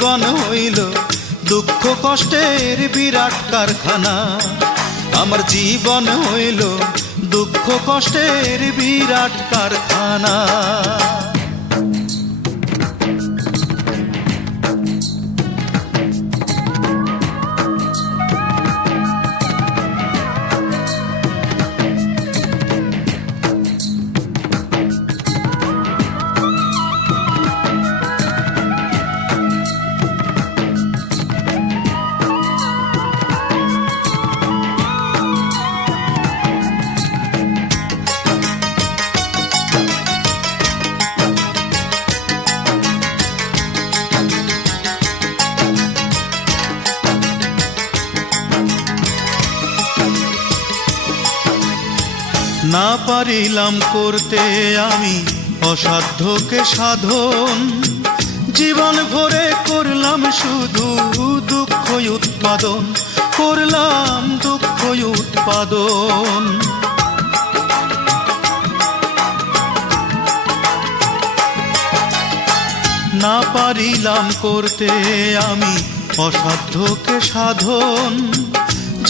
জীবন হইল দুঃখ কষ্টের বিরাট কারখানা। আমার জীবন হইল দুঃখ কষ্টের বিরাট কারখানা। না পারিলাম করতে আমি অসাধ্যকে সাধন, জীবন ভরে করলাম শুধু দুঃখ উৎপাদন, করলাম দুঃখ উৎপাদন। না পারিলাম করতে আমি অসাধ্যকে সাধন,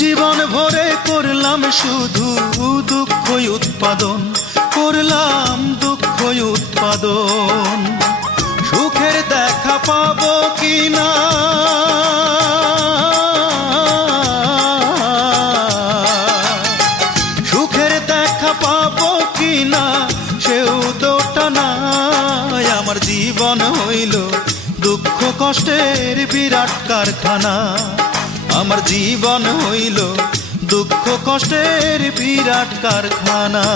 জীবন ভরে করলাম শুধু দুঃখ উৎপাদন, করলাম দুঃখ উৎপাদন। সুখের দেখা পাবো কিনা সুখের দেখা পাবো কিনা সেও তোটা নাই। আমার জীবন হইল দুঃখ কষ্টের বিরাট কারখানা। আমার জীবন হইল দুঃখ কষ্টের বিরাট কারখানা।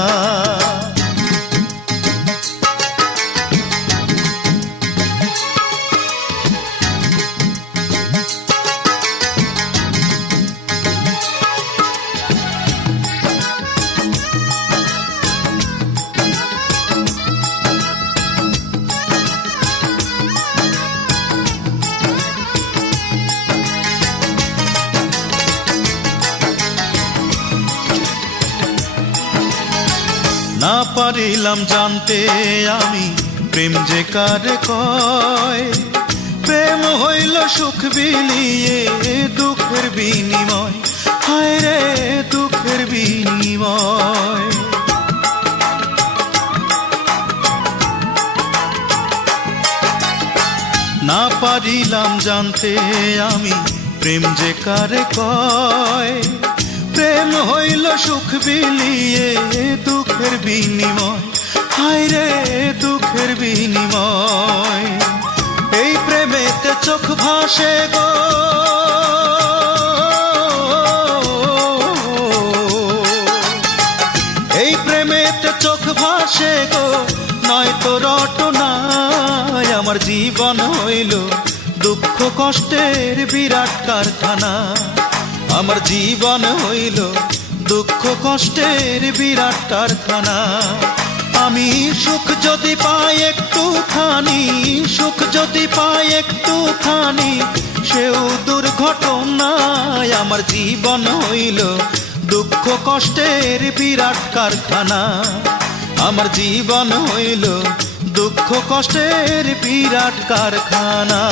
না পারিলাম জানতে আমি প্রেম যে কারে কয়, প্রেম হইল সুখ বিলিয়ে দুঃখের বিনিময়, হায় রে দুঃখের বিনিময়। না পারিলাম জানতে আমি প্রেম যে কারে কয়, প্রেম হইল সুখ বিলিয়ে দুঃখের বিনিময়, হায় রে দুঃখের বিনিময়। এই প্রেমেতে চোখ ভাসে গো, এই প্রেমেতে চোখ ভাসে গো, নয়তো রটনায়। আমার জীবন হইল দুঃখ কষ্টের বিরাট কারখানা। আমার জীবন হইল দুঃখ কষ্টের বিরাট কারখানা। আমি সুখ যদি পাই একটুখানি, সুখ যদি পাই একটুখানি সেও দুর্ঘটনায়। আমার জীবন হইল দুঃখ কষ্টের বিরাট কারখানা। আমার জীবন হইল দুঃখ কষ্টের বিরাট কারখানা।